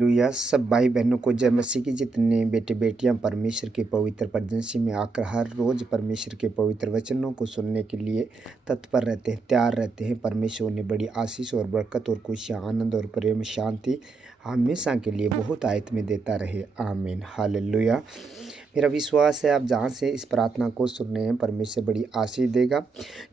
Hallelujah. सब भाई बहनों को जय मसीह की। जितने बेटे बेटियां परमेश्वर के पवित्र प्रजनसी में आकर हर रोज़ परमेश्वर के पवित्र वचनों को सुनने के लिए तत्पर रहते हैं, तैयार रहते हैं, परमेश्वर ने बड़ी आशीष और बरकत और खुशियाँ, आनंद और प्रेम, शांति हमेशा के लिए बहुत आयत में देता रहे। आमीन। हालेलुया। मेरा विश्वास है आप जहाँ से इस प्रार्थना को सुन रहे हैं, परमेश्वर बड़ी आशीष देगा,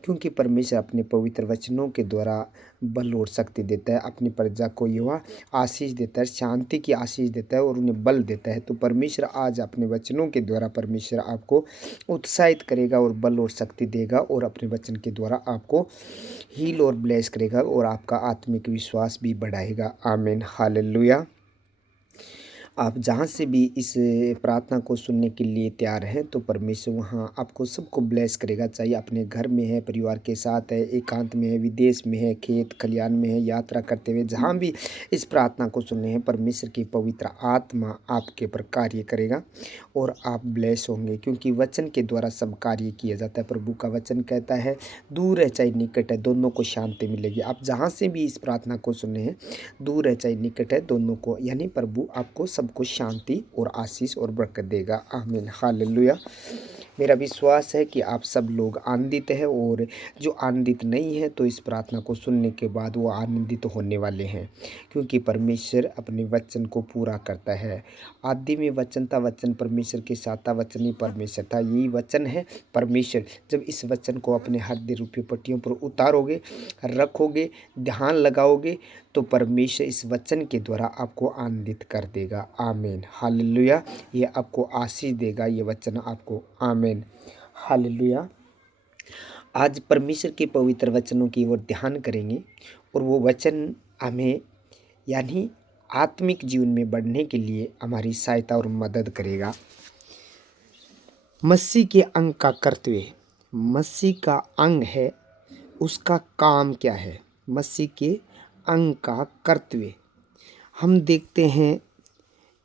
क्योंकि परमेश्वर अपने पवित्र वचनों के द्वारा बल और शक्ति देता है, अपनी प्रजा को युवा आशीष देता है, शांति की आशीष देता है और उन्हें बल देता है। तो परमेश्वर आज अपने वचनों के द्वारा परमेश्वर आपको उत्साहित करेगा और बल और शक्ति देगा, और अपने वचन के द्वारा आपको हील और ब्लेस करेगा और आपका आत्मिक विश्वास भी बढ़ाएगा। आमीन। हालेलुया। आप जहाँ से भी इस प्रार्थना को सुनने के लिए तैयार हैं, तो परमेश्वर वहाँ आपको सबको ब्लेस करेगा। चाहे अपने घर में है, परिवार के साथ है, एकांत में है, विदेश में है, खेत खलियान में है, यात्रा करते हुए जहाँ भी इस प्रार्थना को सुन रहे हैं, परमेश्वर की पवित्र आत्मा आपके ऊपर कार्य करेगा और आप ब्लेस होंगे, क्योंकि वचन के द्वारा सब कार्य किया जाता है। प्रभु का वचन कहता है, दूर है चाहे निकट है, दोनों को शांति मिलेगी। आप जहाँ से भी इस प्रार्थना को सुन रहे हैं, दूर है चाहे निकट है, दोनों को, यानी प्रभु आपको सबको शांति और आशीष और बरकत देगा। आमीन। हालेलुया। मेरा विश्वास है कि आप सब लोग आनंदित हैं, और जो आनंदित नहीं है तो इस प्रार्थना को सुनने के बाद वो आनंदित होने वाले हैं, क्योंकि परमेश्वर अपने वचन को पूरा करता है। आदि में वचन था, वचन परमेश्वर के साथ था, वचन ही परमेश्वर था। यही वचन है परमेश्वर। जब इस वचन को अपने हृदय रूपी पट्टियों पर उतारोगे, रखोगे, ध्यान लगाओगे, तो परमेश्वर इस वचन के द्वारा आपको आनंदित कर देगा। आमीन। हालेलुया। ये आपको आशीष देगा, ये वचन आपको। आमीन। हालेलुया। आज परमेश्वर के पवित्र वचनों की ओर ध्यान करेंगे, और वो वचन हमें यानी आत्मिक जीवन में बढ़ने के लिए हमारी सहायता और मदद करेगा। मसीह के अंग का कर्तव्य। मसीह का अंग है, उसका काम क्या है? मसीह के अंग का कर्तव्य हम देखते हैं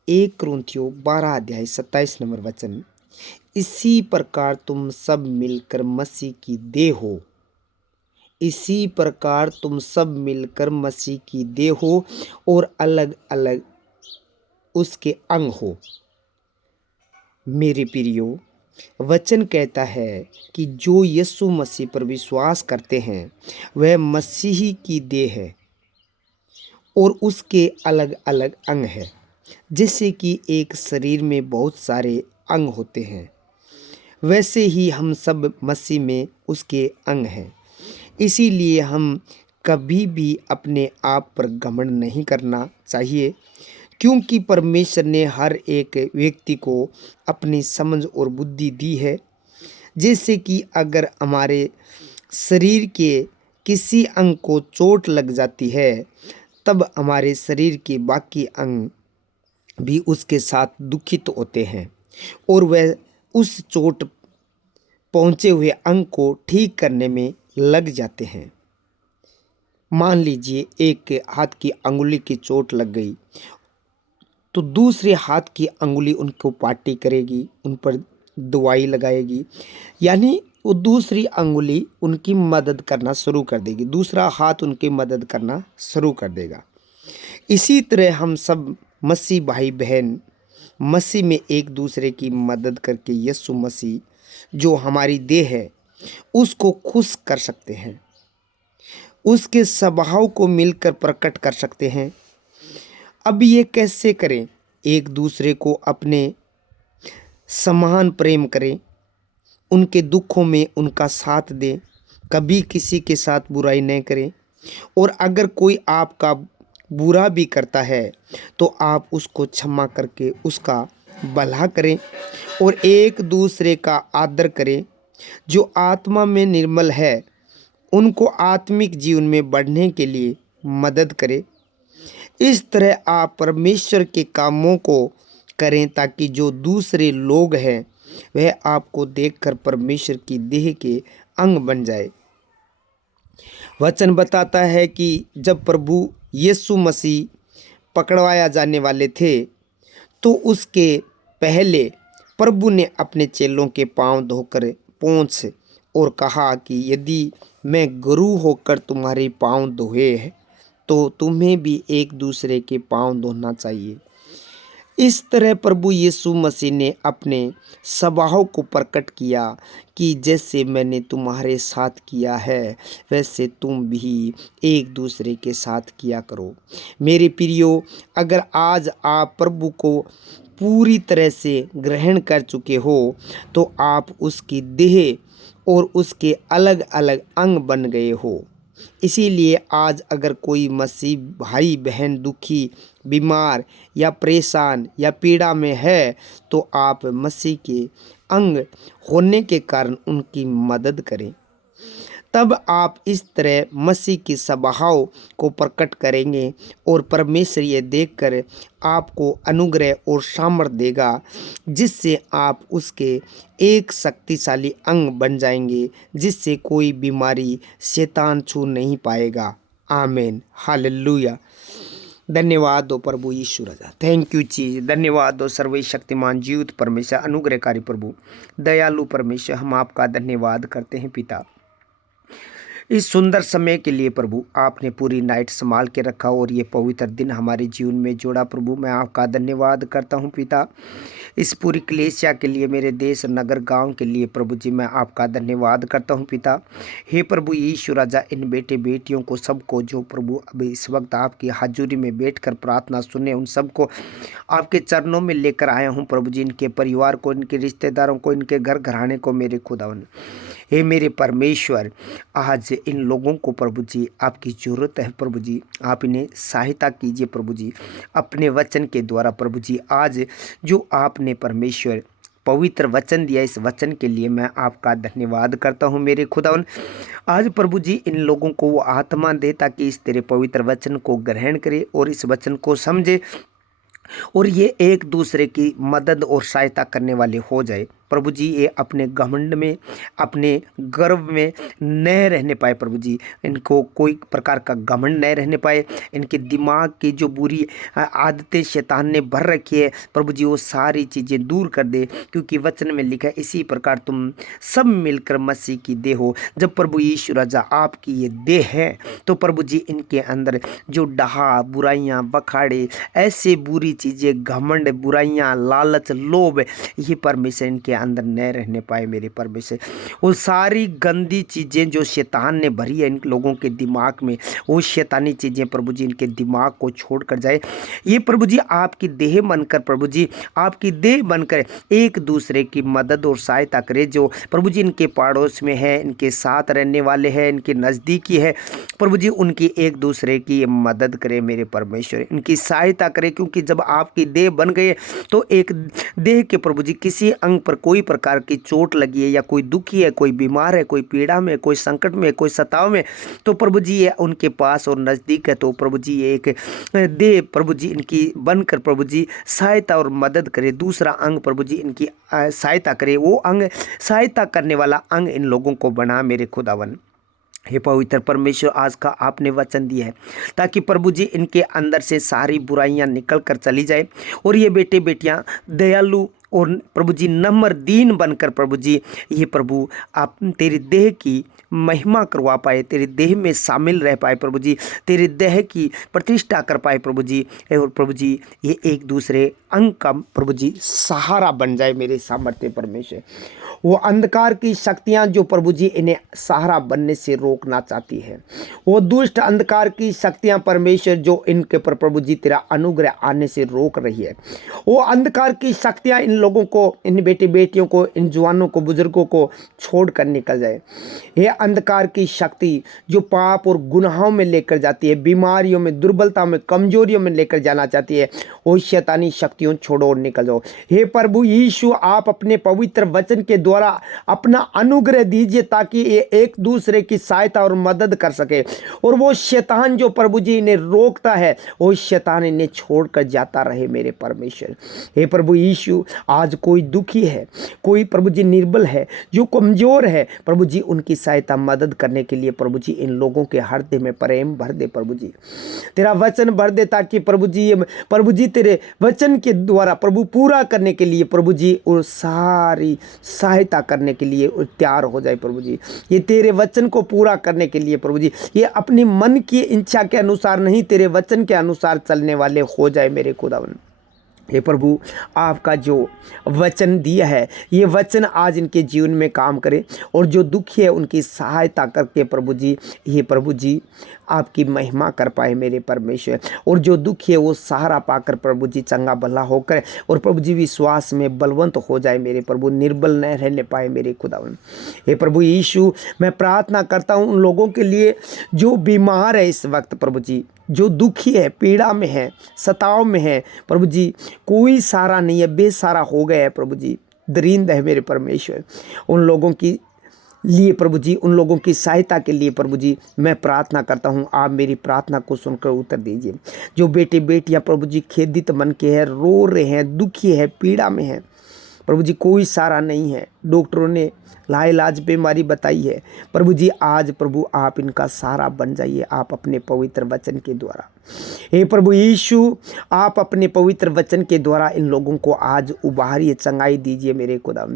1 कुरिन्थियों 12 अध्याय 27 नंबर वचन। इसी प्रकार तुम सब मिलकर मसीह की देह हो। इसी प्रकार तुम सब मिलकर मसीह की देह हो और अलग अलग उसके अंग हो। मेरे प्रियो, वचन कहता है कि जो यीशु मसीह पर विश्वास करते हैं वह मसीही की देह है, और उसके अलग अलग अंग हैं। जैसे कि एक शरीर में बहुत सारे अंग होते हैं, वैसे ही हम सब मसीह में उसके अंग हैं। इसीलिए हम कभी भी अपने आप पर घमंड नहीं करना चाहिए, क्योंकि परमेश्वर ने हर एक व्यक्ति को अपनी समझ और बुद्धि दी है। जैसे कि अगर हमारे शरीर के किसी अंग को चोट लग जाती है, तब हमारे शरीर के बाकी अंग भी उसके साथ दुखित होते हैं, और वह उस चोट पहुँचे हुए अंग को ठीक करने में लग जाते हैं। मान लीजिए एक हाथ की अंगुली की चोट लग गई, तो दूसरे हाथ की अंगुली उनको पार्टी करेगी, उन पर दवाई लगाएगी, यानी वो दूसरी अंगुली उनकी मदद करना शुरू कर देगी, दूसरा हाथ उनकी मदद करना शुरू कर देगा। इसी तरह हम सब मसीह भाई बहन मसीह में एक दूसरे की मदद करके यीशु मसीह जो हमारी देह है उसको खुश कर सकते हैं, उसके स्वभाव को मिलकर प्रकट कर सकते हैं। अब ये कैसे करें? एक दूसरे को अपने समान प्रेम करें, उनके दुखों में उनका साथ दें, कभी किसी के साथ बुराई नहीं करें, और अगर कोई आपका बुरा भी करता है तो आप उसको क्षमा करके उसका भला करें, और एक दूसरे का आदर करें। जो आत्मा में निर्मल है उनको आत्मिक जीवन में बढ़ने के लिए मदद करें। इस तरह आप परमेश्वर के कामों को करें, ताकि जो दूसरे लोग हैं वह आपको देखकर परमेश्वर की देह के अंग बन जाए। वचन बताता है कि जब प्रभु यीशु मसीह पकड़वाया जाने वाले थे, तो उसके पहले प्रभु ने अपने चेलों के पांव धोकर पोंछ और कहा कि यदि मैं गुरु होकर तुम्हारे पांव धोए तो तुम्हें भी एक दूसरे के पांव धोना चाहिए। इस तरह प्रभु यीशु मसीह ने अपने स्वभाव को प्रकट किया कि जैसे मैंने तुम्हारे साथ किया है वैसे तुम भी एक दूसरे के साथ किया करो। मेरे प्रियो, अगर आज आप प्रभु को पूरी तरह से ग्रहण कर चुके हो तो आप उसकी देह और उसके अलग अलग अंग बन गए हो। इसीलिए आज अगर कोई मसीह भाई बहन दुखी, बीमार या परेशान या पीड़ा में है तो आप मसीह के अंग होने के कारण उनकी मदद करें। तब आप इस तरह मसीह की स्वभाव को प्रकट करेंगे और परमेश्वर ये देखकर आपको अनुग्रह और सामर्थ्य देगा जिससे आप उसके एक शक्तिशाली अंग बन जाएंगे जिससे कोई बीमारी शैतान छू नहीं पाएगा। आमीन, हालेलुया। धन्यवाद दो प्रभु यीशु राजा, थैंक यू चीज। धन्यवाद दो सर्वशक्तिमान जीवित परमेश्वर, अनुग्रहकारी प्रभु, दयालु परमेश्वर, हम आपका धन्यवाद करते हैं पिता इस सुंदर समय के लिए। प्रभु आपने पूरी नाइट संभाल के रखा और ये पवित्र दिन हमारे जीवन में जोड़ा। प्रभु मैं आपका धन्यवाद करता हूँ पिता इस पूरी कलीसिया के लिए, मेरे देश नगर गांव के लिए। प्रभु जी मैं आपका धन्यवाद करता हूँ पिता। हे प्रभु यीशु राजा, इन बेटे बेटियों को सबको जो प्रभु अभी इस वक्त आपकी हाजुरी में बैठकर प्रार्थना सुने, उन सबको आपके चरणों में लेकर आया हूँ प्रभु जी। इनके परिवार को, इनके रिश्तेदारों को, इनके घर घराने को मेरे खुदावन। हे मेरे परमेश्वर, आज इन लोगों को प्रभु जी आपकी ज़रूरत है प्रभु जी। आप इन्हें सहायता कीजिए प्रभु जी अपने वचन के द्वारा। प्रभु जी आज जो आपने परमेश्वर पवित्र वचन दिया, इस वचन के लिए मैं आपका धन्यवाद करता हूँ मेरे खुदावन। आज प्रभु जी इन लोगों को वो आत्मा दे ताकि इस तेरे पवित्र वचन को ग्रहण करे और इस वचन को समझे और ये एक दूसरे की मदद और सहायता करने वाले हो जाए। प्रभु जी ये अपने घमंड में, अपने गर्व में न रहने पाए प्रभु जी। इनको कोई प्रकार का घमंड न रहने पाए। इनके दिमाग की जो बुरी आदतें शैतान ने भर रखी है प्रभु जी, वो सारी चीज़ें दूर कर दे, क्योंकि वचन में लिखा है इसी प्रकार तुम सब मिलकर मसीह की देह हो। जब प्रभु यीशु राजा आपकी ये देह है तो प्रभु जी इनके अंदर जो डहा, बुराइयां, बखाड़े, ऐसे बुरी चीज़ें, घमंड, बुराइयां, लालच, लोभ, ये परमेश्वर इनके अंदर न रहने पाए मेरे परमेश्वर। वो सारी गंदी चीज़ें जो शैतान ने भरी है इन लोगों के दिमाग में, वो शैतानी चीज़ें प्रभु जी इनके दिमाग को छोड़ कर जाए। ये प्रभु जी आपकी देह बनकर, प्रभु जी आपकी देह बनकर एक दूसरे की मदद और सहायता करे। जो प्रभु जी इनके पड़ोस में है, इनके साथ रहने वाले हैं, इनके नज़दीकी है प्रभु जी, उनकी एक दूसरे की मदद करे मेरे परमेश्वर, इनकी सहायता करे। क्योंकि जब आपकी देह बन गए तो एक देह के प्रभु जी किसी अंग पर कोई प्रकार की चोट लगी है या कोई दुखी है, कोई बीमार है, कोई पीड़ा में, कोई संकट में, कोई सताव में, तो प्रभु जी ये उनके पास और नज़दीक है। तो प्रभु जी एक देह प्रभु जी इनकी बनकर प्रभु जी सहायता और मदद करे। दूसरा अंग प्रभु जी इनकी सहायता करे। वो अंग सहायता करने वाला अंग इन लोगों को बना मेरे खुदावन। हे पवित्र परमेश्वर, आज का आपने वचन दिया है ताकि प्रभु जी इनके अंदर से सारी बुराइयां निकल कर चली जाए और ये बेटे बेटियां दयालु और प्रभु जी नम्र दीन बनकर प्रभु जी ये प्रभु आप तेरी देह की महिमा करवा पाए, तेरी देह में शामिल रह पाए प्रभु जी, तेरी देह की प्रतिष्ठा कर पाए प्रभु जी। और प्रभु जी ये एक दूसरे अंग का प्रभु जी सहारा बन जाए मेरे सामर्थ्य परमेश्वर। वो अंधकार की शक्तियां जो प्रभु जी इन्हें सहारा बनने से रोकना चाहती है, वो दुष्ट अंधकार की शक्तियां परमेश्वर जो इनके पर प्रभु जी तेरा अनुग्रह आने से रोक रही है, वो अंधकार की शक्तियां इन लोगों को, इन बेटी बेटियों को, इन जवानों को, बुजुर्गों को छोड़ कर निकल जाए। ये अंधकार की शक्ति जो पाप और गुनाहों में लेकर जाती है, बीमारियों में, दुर्बलता में, कमजोरियों में लेकर जाना चाहती है, वो शैतानी शक्तियों छोड़ो और निकल जाओ। हे प्रभु यीशु, आप अपने पवित्र वचन के द्वारा अपना अनुग्रह दीजिए ताकि ये एक दूसरे की सहायता और मदद कर सके और वो शैतान जो प्रभु जी इन्हें रोकता है, वो शैतान इन्हें छोड़कर जाता रहे मेरे परमेश्वर। हे प्रभु यीशु, आज कोई दुखी है, कोई प्रभु जी निर्बल है, जो कमजोर है, प्रभु जी उनकी सहायता सहायता मदद करने के लिए प्रभु जी इन लोगों के हृदय में प्रेम भर दे प्रभु जी, तेरा वचन भर दे, ताकि प्रभु जी तेरे वचन के द्वारा प्रभु पूरा करने के लिए प्रभु जी और सारी सहायता करने के लिए तैयार हो जाए प्रभु जी। ये तेरे वचन को पूरा करने के लिए प्रभु जी, ये अपनी मन की इच्छा के अनुसार नहीं, तेरे वचन के अनुसार चलने वाले हो जाए मेरे खुदावन। हे प्रभु, आपका जो वचन दिया है ये वचन आज इनके जीवन में काम करे, और जो दुखी है उनकी सहायता करके प्रभु जी, ये प्रभु जी आपकी महिमा कर पाए मेरे परमेश्वर, और जो दुखी है वो सहारा पाकर प्रभु जी चंगा भला होकर और प्रभु जी विश्वास में बलवंत हो जाए मेरे प्रभु, निर्बल न रहने पाए मेरे खुदावन। हे प्रभु यीशु, मैं प्रार्थना करता हूँ उन लोगों के लिए जो बीमार है इस वक्त प्रभु जी, जो दुखी है, पीड़ा में है, सताव में है प्रभु जी, कोई सहारा नहीं है, बेसहारा हो गया है प्रभु जी, दरिंद है मेरे परमेश्वर। उन लोगों की लिए प्रभु जी, उन लोगों की सहायता के लिए प्रभु जी मैं प्रार्थना करता हूँ, आप मेरी प्रार्थना को सुनकर उत्तर दीजिए। जो बेटे बेटियाँ प्रभु जी खेदित मन के हैं, रो रहे हैं, दुखी है, पीड़ा में है प्रभु जी, कोई सहारा नहीं है, डॉक्टरों ने लाइलाज बीमारी बताई है प्रभु जी, आज प्रभु आप इनका सहारा बन जाइए, आप अपने पवित्र वचन के द्वारा। हे प्रभु यीशु, आप अपने पवित्र वचन के द्वारा इन लोगों को आज उबारिए, चंगाई दीजिए मेरे खुदा।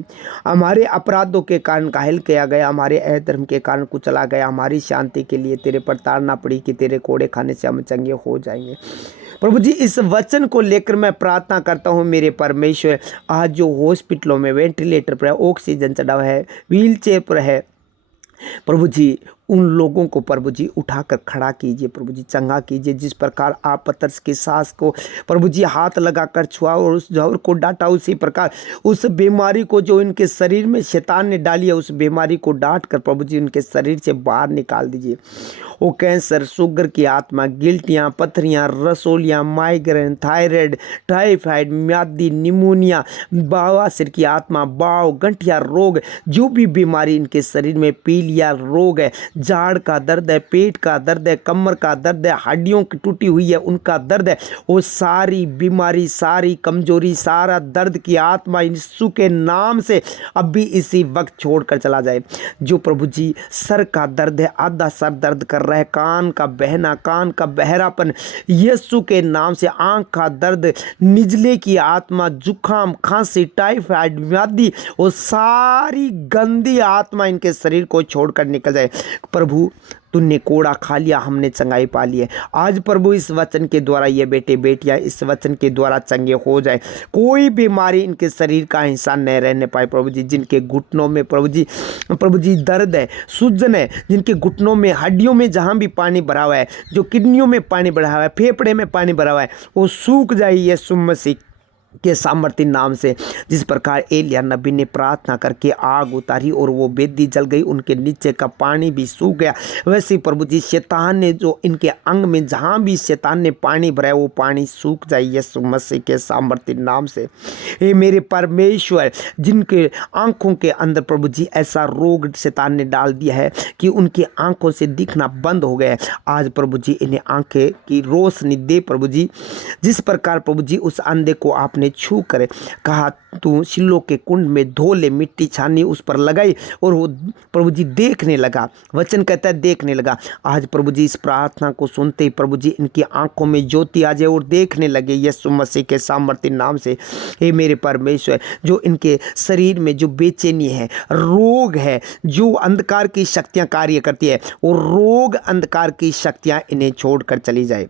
हमारे अपराधों के कारण घायल किया गया, हमारे अधर्म के कारण कुचला गया, हमारी शांति के लिए तेरे पर ताड़ना पड़ी कि तेरे कोड़े खाने से हम चंगे हो जाएंगे प्रभु जी। इस वचन को लेकर मैं प्रार्थना करता हूँ मेरे परमेश्वर, आज जो हॉस्पिटलों में वेंटिलेटर पर है, ऑक्सीजन चढ़ा है, व्हील चेयर पर है प्रभु जी, उन लोगों को प्रभु जी उठाकर खड़ा कीजिए प्रभु जी, चंगा कीजिए। जिस प्रकार आप पतरस की सास को प्रभु जी हाथ लगाकर छुआ और उस जहर को डांटा, उसी प्रकार उस बीमारी को जो इनके शरीर में शैतान ने डाली है, उस बीमारी को डांट कर प्रभु जी उनके शरीर से बाहर निकाल दीजिए। वो कैंसर, शुगर की आत्मा, गिल्टियाँ, पथरियाँ, रसोलियाँ, माइग्रेन, थायराइड, टाइफाइड, म्यादी, निमोनिया, बवासीर की आत्मा, बाव, गंठिया रोग, जो भी बीमारी इनके शरीर में, पीलिया रोग है, जाड़ का दर्द है, पेट का दर्द है, कमर का दर्द है, हड्डियों की टूटी हुई है उनका दर्द है, वो सारी बीमारी, सारी कमजोरी, सारा दर्द की आत्मा यीशु के नाम से अभी इसी वक्त छोड़कर चला जाए। जो प्रभु जी सर का दर्द है, आधा सर दर्द कर रहा है, कान का बहना, कान का बहरापन, यीशु के नाम से आंख का दर्द, निजले की आत्मा, जुखाम, खांसी, टाइफाइड, म्यादी, वो सारी गंदी आत्मा इनके शरीर को छोड़कर निकल जाए। प्रभु तूने कोड़ा खा लिया, हमने चंगाई पा ली है। आज प्रभु इस वचन के द्वारा ये बेटे बेटियां इस वचन के द्वारा चंगे हो जाए, कोई बीमारी इनके शरीर का हिस्सा न रहने पाए प्रभु जी। जिनके घुटनों में प्रभु जी दर्द है, सूजन है, जिनके घुटनों में, हड्डियों में जहाँ भी पानी भरा हुआ है, जो किडनियों में पानी भरा हुआ है, फेफड़े में पानी भरा हुआ है, वो सूख जाए यीशु मसीह के सामर्थ्य नाम से। जिस प्रकार एलिया नबी ने प्रार्थना करके आग उतारी और वो वेदी जल गई, उनके नीचे का पानी भी सूख गया, वैसे ही प्रभु जी शैतान ने जो इनके अंग में जहाँ भी शैतान ने पानी भरा है वो पानी सूख जाए यीशु मसीह के सामर्थ्य नाम से। हे मेरे परमेश्वर, जिनके आंखों के अंदर प्रभु जी ऐसा रोग शैतान ने डाल दिया है कि उनकी आंखों से दिखना बंद हो गया है, आज प्रभु जी इन्हें आंखें की रोशनी दे प्रभु जी। जिस प्रकार प्रभु जी उस अंधे को आपने छू कर कहा तू शिलो के कुंड में धो ले, मिट्टी छानी उस पर लगाई और वो प्रभु जी देखने लगा, वचन कहता है देखने लगा। आज प्रभु जी इस प्रार्थना को सुनते ही प्रभु जी इनकी आंखों में ज्योति आ जाए और देखने लगे यीशु मसीह के सामर्थ्य नाम से। हे मेरे परमेश्वर, जो इनके शरीर में जो बेचैनी है, रोग है, जो अंधकार की शक्तियां कार्य करती है, वो रोग अंधकार की शक्तियां इन्हें छोड़कर चली जाए,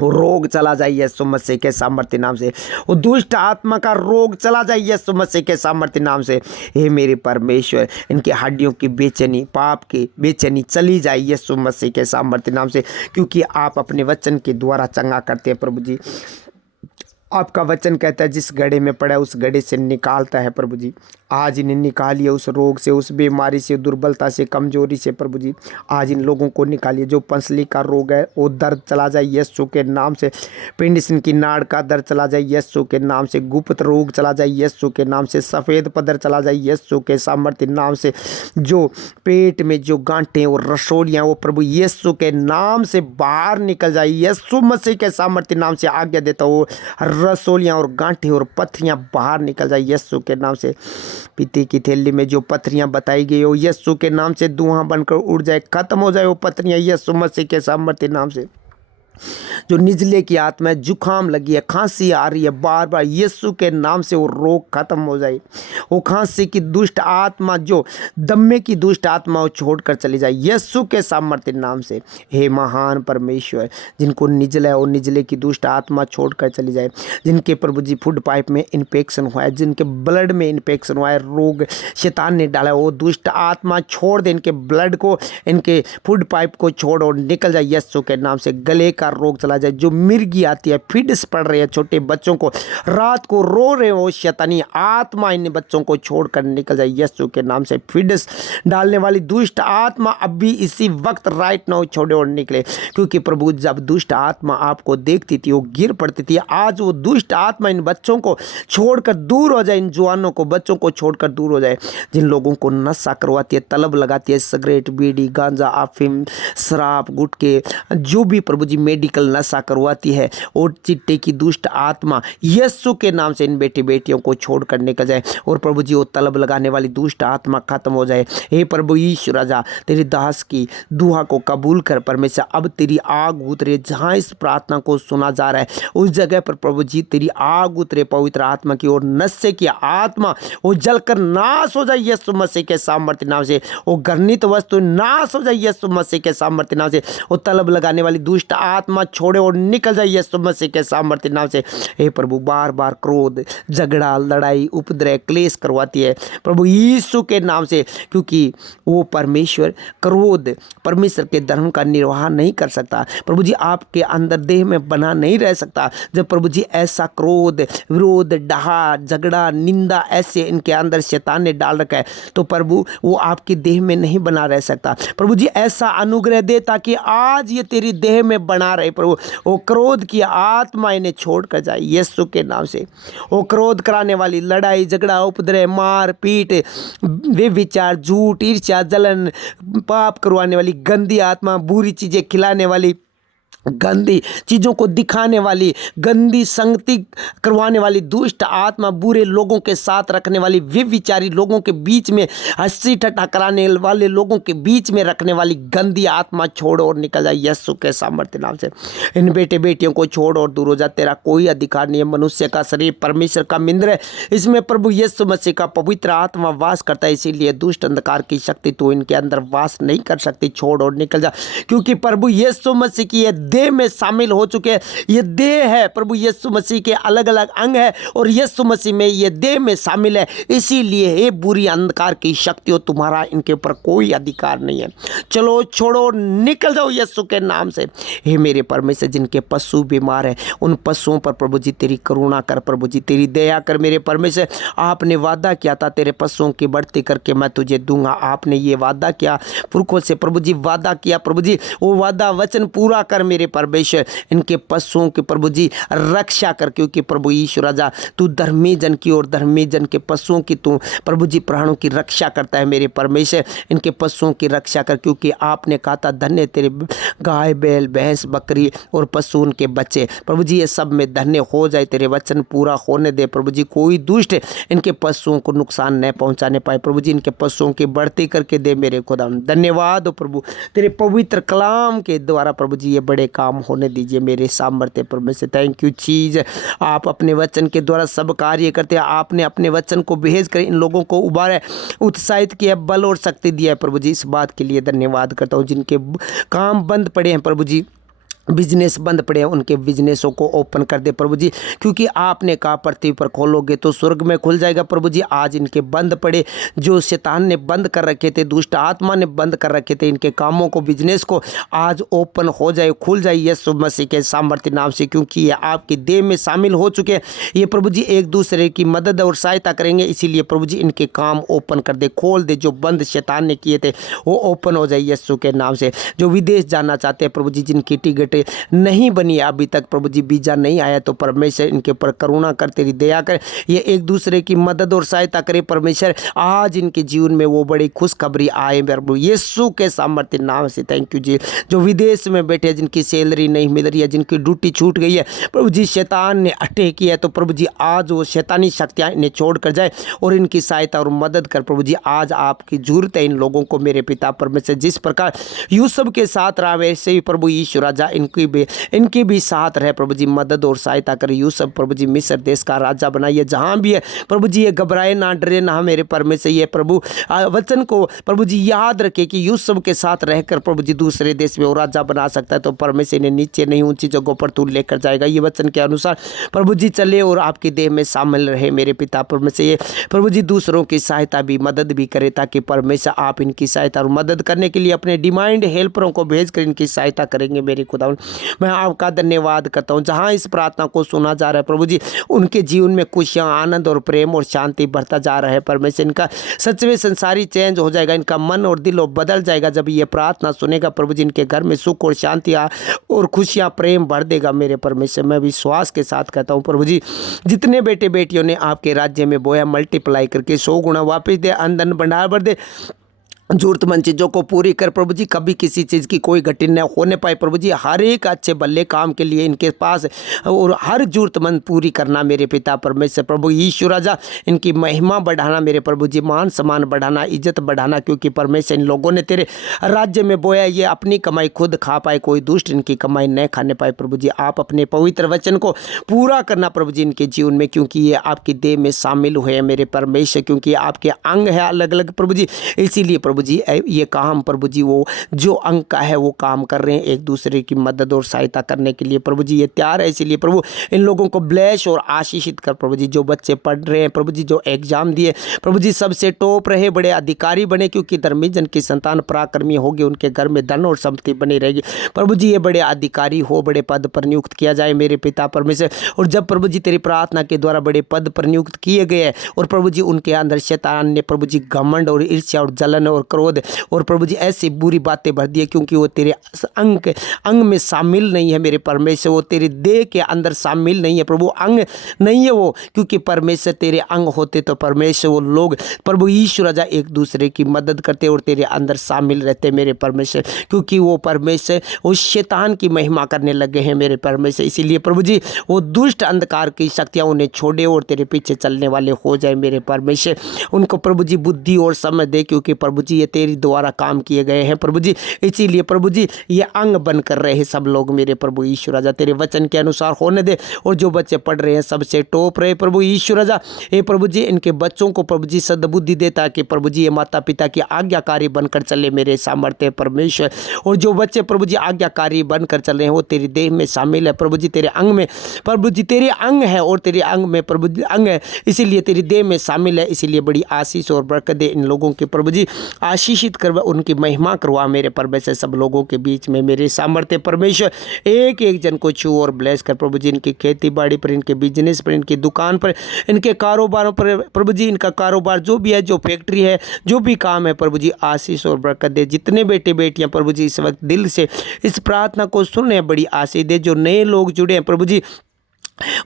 वो रोग चला जाए यीशु मसीह के सामर्थ्य नाम से। वो दुष्ट आत्मा का रोग चला जाए यीशु मसीह के सामर्थ्य नाम से। हे मेरे परमेश्वर, इनके हड्डियों की बेचैनी, पाप की बेचैनी चली जाए यीशु मसीह के सामर्थ्य नाम से, क्योंकि आप अपने वचन के द्वारा चंगा करते हैं प्रभु जी। आपका वचन कहता है जिस गड्ढे में पड़ा है उस गड्ढे से निकालता है प्रभु जी। आज इन्हें निकालिए उस रोग से, उस बीमारी से, दुर्बलता से, कमजोरी से प्रभु जी। आज इन लोगों को निकालिए। जो पंसली का रोग है वो दर्द चला जाए यीशु के नाम से। पिंडसिन की नाड़ का दर्द चला जाए यीशु के नाम से। गुप्त रोग चला जाए यीशु के नाम से। सफ़ेद पदर चला जाए यीशु के सामर्थ्य नाम से। जो पेट में जो गांठें और रसोलियाँ वो प्रभु यीशु के नाम से बाहर निकल जाए यीशु मसीह के सामर्थ्य नाम से। आज्ञा देता हो रसोलियाँ और गांठें और पत्थरियाँ बाहर निकल जाए यीशु के नाम से। पीते की थैली में जो पत्थरियाँ बताई गई हो यीशु के नाम से धुआं बनकर उड़ जाए, खत्म हो जाए वो पत्थरियाँ यीशु मसीह के सामर्थ्य नाम से। जो निजले की आत्मा है, जुकाम लगी है, खांसी आ रही है बार बार, यीशु के नाम से वो रोग खत्म हो जाए। वो खांसी की दुष्ट आत्मा, जो दम्मे की दुष्ट आत्मा, वो छोड़कर चली जाए यीशु के सामर्थ्य नाम से। हे महान परमेश्वर, जिनको निजला है वो निजले की दुष्ट आत्मा छोड़कर चली जाए। जिनके प्रभु जी फूड पाइप में इन्फेक्शन हुआ है, जिनके ब्लड में इन्फेक्शन हुआ है, रोग शैतान ने डाला है, वो दुष्ट आत्मा छोड़ दे, इनके ब्लड को, इनके फूड पाइप को छोड़ और निकल जाए यीशु के नाम से। गले का रोग चला जाए, जो मिर्गी आती है, फिड्स पड़ रहे हैं छोटे बच्चों को, रात को रो रहे हो, शैतानी आत्मा इन बच्चों को छोड़कर निकल जाए यीशु के नाम से। फिड्स डालने वाली दुष्ट आत्मा अभी इसी वक्त राइट नाउ छोड़े और निकले, क्योंकि प्रभु जब दुष्ट आत्मा आपको देखती थी वो गिर पड़ती थी। आज वो दुष्ट आत्मा इन बच्चों को छोड़कर दूर हो जाए, इन जवानों को, बच्चों को छोड़कर दूर हो जाए। जिन लोगों को नशा करवाती है, तलब लगाती है, सिगरेट, बीड़ी, गांजा, अफीम, शराब, गुटके, जो भी प्रभु जी मेडिकल नशा करवाती है, और चिट्टे की दुष्ट आत्मा यीशु के नाम से इन बेटे बेटियों को छोड़कर निकल जाए। और प्रभु जी वो तलब लगाने वाली दुष्ट आत्मा खत्म हो जाए। हे प्रभु यीशु राजा, तेरी दास की दुआ को कबूल कर परमेश्वर। अब तेरी आग उतरे, जहाँ इस प्रार्थना को सुना जा रहा है उस जगह पर प्रभु जी तेरी आग उतरे पवित्र आत्मा की, और नशे की आत्मा वो जलकर नाश हो जाए यीशु मसीह के सामर्थ्य नाम से। वो घृणित वस्तु नाश हो जाए यीशु मसीह के सामर्थ्य नाम से। वो तलब लगाने वाली दुष्ट आत्मा छोड़े और निकल जाए यीशु मसीह के सामर्थ्य नाम से। हे प्रभु, बार बार क्रोध, झगड़ा, लड़ाई, उपद्रव, क्लेश करवाती है प्रभु यीशु के नाम से, क्योंकि वो परमेश्वर क्रोध परमेश्वर के धर्म का निर्वाह नहीं कर सकता। प्रभु जी आपके अंदर देह में बना नहीं रह सकता। जब प्रभु जी ऐसा क्रोध, विरोध, डहा, झगड़ा, निंदा ऐसे इनके अंदर शैतान ने डाल रखा है, तो प्रभु वो आपकी देह में नहीं बना रह सकता। प्रभु जी ऐसा अनुग्रह दे ताकि आज ये तेरी देह में बना रहे प्रभु। वो क्रोध की आत्मा इन्हें छोड़ कर जाए यीशु के नाम से। वो क्रोध कराने वाली लड़ाई, झगड़ा, उपद्रव, मार पीट, व्यभिचार, झूठ, ईर्ष्या, जलन, पाप करवाने वाली गंदी आत्मा, बुरी चीजें खिलाने वाली, गंदी चीज़ों को दिखाने वाली, गंदी संगति करवाने वाली दुष्ट आत्मा, बुरे लोगों के साथ रखने वाली, व्यभिचारी लोगों के बीच में हंसी ठट्ठा कराने वाले लोगों के बीच में रखने वाली गंदी आत्मा छोड़ और निकल जाए यीशु के सामर्थ्य नाम से। इन बेटे बेटियों को छोड़ और दूर हो जा। तेरा कोई अधिकार नहीं है। मनुष्य का शरीर परमेश्वर का मंदिर है, इसमें प्रभु यीशु मसीह का पवित्र आत्मा वास करता है, इसीलिए दुष्ट अंधकार की शक्ति तो इनके अंदर वास नहीं कर सकती। छोड़ और निकल जा, क्योंकि प्रभु यीशु मसीह की देह में शामिल हो चुके हैं। ये देह है प्रभु यीशु मसीह के अलग अलग अंग है, और यीशु मसीह में ये देह में शामिल है। इसीलिए ये बुरी अंधकार की शक्तियों, तुम्हारा इनके ऊपर कोई अधिकार नहीं है। चलो छोड़ो, निकल जाओ यीशु के नाम से। हे मेरे परमेश्वर, जिनके पशु बीमार है उन पशुओं पर प्रभु जी तेरी करुणा कर, प्रभु जी तेरी दया कर मेरे परमेश्वर। आपने वादा किया था तेरे पशुओं की बढ़ती करके मैं तुझे दूंगा। आपने ये वादा किया पुरखों से, प्रभु जी वादा किया प्रभु जी, वो वादा वचन पूरा कर मेरे परमेश्वर। इनके पशुओं के प्रभु जी रक्षा कर, क्योंकि प्रभु यीशु राजा तू धर्मी जन की और धर्मी जन के पशुओं की तू प्रभु जी प्राणों की रक्षा करता है मेरे परमेश्वर। इनके पशुओं की रक्षा कर, क्योंकि आपने कहा था धन्य तेरे गाय, बैल, भैंस, बकरी और पशु उनके बच्चे। प्रभु जी ये सब में धन्य हो जाए, तेरे वचन पूरा होने दे प्रभु जी। कोई दुष्ट इनके पशुओं को नुकसान न पहुंचाने पाए प्रभु जी। इनके पशुओं की बढ़ती करके दे मेरे खुदा। धन्यवाद हो प्रभु, तेरे पवित्र कलाम के द्वारा प्रभु जी ये बड़े काम होने दीजिए मेरे सामर्थ्य परमेश्वर। थैंक यू चीज, आप अपने वचन के द्वारा सब कार्य करते हैं। आपने अपने वचन को भेज कर इन लोगों को उबारा, उत्साहित किया, बल और शक्ति दिया है प्रभु जी। इस बात के लिए धन्यवाद करता हूँ। जिनके काम बंद पड़े हैं प्रभु जी, बिजनेस बंद पड़े हैं, उनके बिजनेसों को ओपन कर दे प्रभु जी, क्योंकि आपने कहा पृथ्वी पर खोलोगे तो स्वर्ग में खुल जाएगा प्रभु जी। आज इनके बंद पड़े, जो शैतान ने बंद कर रखे थे, दुष्ट आत्मा ने बंद कर रखे थे, इनके कामों को, बिजनेस को आज ओपन हो जाए, खुल जाए यीशु मसीह के सामर्थ्य नाम से, क्योंकि ये आपकी देह में शामिल हो चुके हैं। ये प्रभु जी एक दूसरे की मदद और सहायता करेंगे, इसीलिए प्रभु जी इनके काम ओपन कर दे, खोल दे। जो बंद शैतान ने किए थे वो ओपन हो जाए यीशु के नाम से। जो विदेश जाना चाहते हैं प्रभु जी, जिनकी टिकट बेटे नहीं बनी अभी तक प्रभु जी, वीजा नहीं आया, तो परमेश्वर इनके ऊपर करुणा कर, तेरी दया कर, ये एक दूसरे की मदद और सहायता करे परमेश्वर। आज इनके जीवन में वो बड़ी खुशखबरी आए प्रभु यीशु के सामर्थ्य नाम से। थैंक यू जी। जो विदेश में बैठे, जिनकी सैलरी नहीं मिल रही है, जिनकी ड्यूटी छूट गई है प्रभु जी, शैतान ने अटैक किया है, तो प्रभु जी आज वो शैतानी शक्तियाँ इन्हें छोड़ कर जाए और इनकी सहायता और मदद कर प्रभु जी। आज आपकी जरूरत है इन लोगों को मेरे पिता परमेश्वर। जिस प्रकार यूसुफ के साथ रहा वैसे ही प्रभु यीशु राजा इनकी भी साथ रहे प्रभु जी, मदद और सहायता करे। यूसुफ प्रभु जी मिस्र देश का राजा बनाइए, जहाँ भी है प्रभु जी ये घबराए ना, डरे ना मेरे परमेश्वर। ये प्रभु वचन को प्रभु जी याद रखे कि यूसुफ के साथ रहकर प्रभु जी दूसरे देश में वो राजा बना सकता है, तो परमेश्वर ने नीचे नहीं ऊंची जगहों पर तू लेकर जाएगा। ये वचन के अनुसार प्रभु जी चले और आपकी देह में शामिल रहे मेरे पिता परमेश्वर। ये प्रभु जी दूसरों की सहायता भी मदद भी करे, ताकि परमेश्वर आप इनकी सहायता और मदद करने के लिए अपने डिमांड हेल्परों को भेजकर इनकी सहायता करेंगे मेरे खुदा। मैं आपका धन्यवाद करता हूँ। जहाँ इस प्रार्थना को सुना जा रहा है प्रभु जी, उनके जीवन में खुशियाँ, आनंद और प्रेम और शांति बढ़ता जा रहा है परमेश्वर। इनका सच में संसारी चेंज हो जाएगा, इनका मन और दिल बदल जाएगा जब ये प्रार्थना सुनेगा प्रभु जी। इनके घर में सुख और शांति और खुशियाँ, प्रेम बढ़ देगा मेरे परमेश्वर। मैं विश्वास के साथ कहता हूँ प्रभु जी, जितने बेटे बेटियों ने आपके राज्य में बोया, मल्टीप्लाई करके 100 गुना वापस दे, आमदन बढ़ा बढ़ दे, जरूरतमंद चीज़ों को पूरी कर प्रभु जी। कभी किसी चीज़ की कोई घटना न होने पाए प्रभु जी। हर एक अच्छे भले काम के लिए इनके पास और हर जरूरतमंद पूरी करना मेरे पिता परमेश्वर। प्रभु यीशु राजा इनकी महिमा बढ़ाना मेरे प्रभु जी, मान सम्मान बढ़ाना, इज्जत बढ़ाना, क्योंकि परमेश्वर इन लोगों ने तेरे राज्य में बोया, ये अपनी कमाई खुद खा पाए, कोई दुष्ट इनकी कमाई न खाने पाए प्रभु जी। आप अपने पवित्र वचन को पूरा करना प्रभु जी इनके जीवन में, क्योंकि ये आपकी देह में शामिल हुए हैं मेरे परमेश्वर, क्योंकि ये आपके अंग है अलग अलग प्रभु जी। इसीलिए प्रभु जी ये काम प्रभु जी वो जो अंग का है वो काम कर रहे हैं एक दूसरे की मदद और सहायता करने के लिए प्रभु जी। ये तैयार है, इसीलिए प्रभु इन लोगों को ब्लेस और आशीषित कर प्रभु जी। जो बच्चे पढ़ रहे हैं प्रभु जी, जो एग्जाम दिए प्रभु जी, सबसे टॉप रहे, बड़े अधिकारी बने, क्योंकि धर्मी जन की संतान पराक्रमी होगी, उनके घर में धन और संपत्ति बनी रहेगी प्रभु जी। ये बड़े अधिकारी हो, बड़े पद पर नियुक्त किया जाए मेरे पिता परमेश्वर। और जब प्रभु जी तेरी प्रार्थना के द्वारा बड़े पद पर नियुक्त किए गए और प्रभु जी उनके अंदर शैतान ने प्रभु जी घमंड और ईर्ष्या और जलन और क्रोध और प्रभु जी ऐसी बुरी बातें भर दी, क्योंकि वो तेरे अंग में शामिल नहीं है मेरे परमेश्वर। वो तेरे देह के अंदर शामिल नहीं है प्रभु, अंग नहीं है वो, क्योंकि परमेश्वर तेरे अंग होते तो परमेश्वर वो लोग प्रभु यीशु राजा एक दूसरे की मदद करते और तेरे अंदर शामिल रहते मेरे परमेश्वर, क्योंकि वो परमेश्वर उस शैतान की महिमा करने लगे हैं मेरे परमेश्वर। इसीलिए प्रभु जी वो दुष्ट अंधकार की शक्तियाँ उन्हें छोड़े और तेरे पीछे चलने वाले हो जाए मेरे परमेश्वर। उनको प्रभु जी बुद्धि और समझ दे, क्योंकि प्रभु जी ये तेरी द्वारा काम किए गए हैं प्रभु जी। इसीलिए प्रभु जी ये अंग बन कर रहे हैं सब लोग मेरे प्रभु यीशु राजा, तेरे वचन के अनुसार होने दे। और जो बच्चे पढ़ रहे हैं सबसे टॉप रहे प्रभु यीशु राजा। ये प्रभु जी इनके बच्चों को प्रभु जी सद्बुद्धि दे, ताकि प्रभु जी ये माता पिता की आज्ञाकारी बनकर चले मेरे सामर्थ्य परमेश्वर। और जो बच्चे प्रभु जी आज्ञाकारी बनकर चल रहे हैं वो तेरी देह में शामिल है प्रभु जी, तेरे अंग में प्रभु जी, तेरे अंग है और तेरे अंग में प्रभु जी अंग है, इसीलिए तेरी देह में शामिल है। इसीलिए बड़ी आशीष और बरकत दे इन लोगों के प्रभु जी, आशीषित करवा, उनकी महिमा करवा मेरे परमेश्वर सब लोगों के बीच में मेरे सामर्थ्य परमेश्वर। एक एक जन को छू और ब्लेस कर प्रभु जी, इनकी खेती बाड़ी पर, इनके बिजनेस पर, इनकी दुकान पर, इनके कारोबारों पर प्रभु जी, इनका कारोबार जो भी है, जो फैक्ट्री है, जो भी काम है प्रभु जी, आशीष और बरकत दे। जितने बेटे बेटियां प्रभु जी इस वक्त दिल से इस प्रार्थना को सुन रहे हैं, बड़ी आशीष दे। जो नए लोग जुड़े हैं प्रभु जी,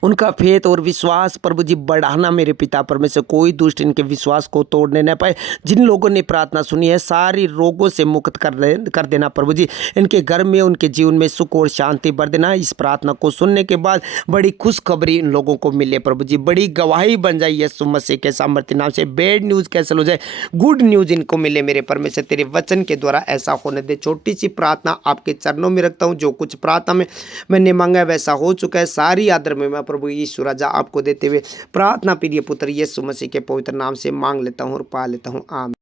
उनका फेथ और विश्वास प्रभु जी बढ़ाना मेरे पिता परमेश्वर। कोई दुष्ट इनके विश्वास को तोड़ने न पाए। जिन लोगों ने प्रार्थना सुनी है सारी रोगों से मुक्त कर देना प्रभु जी। इनके घर में, उनके जीवन में सुख और शांति भर देना। इस प्रार्थना को सुनने के बाद बड़ी खुशखबरी इन लोगों को मिले प्रभु जी, बड़ी गवाही बन जाए यीशु मसीह के सामर्थ्य नाम से। बैड न्यूज़ कैंसिल हो जाए, गुड न्यूज़ इनको मिले मेरे परमेश्वर, तेरे वचन के द्वारा ऐसा होने दे। छोटी सी प्रार्थना आपके चरणों में रखता हूँ। जो कुछ प्रार्थना में मैंने मांगा वैसा हो चुका है। सारी आदर में मैं प्रभु यीशु राजा आपको देते हुए प्रार्थना प्रिय पुत्र यीशु मसीह के पवित्र नाम से मांग लेता हूँ और पा लेता हूँ, आमीन।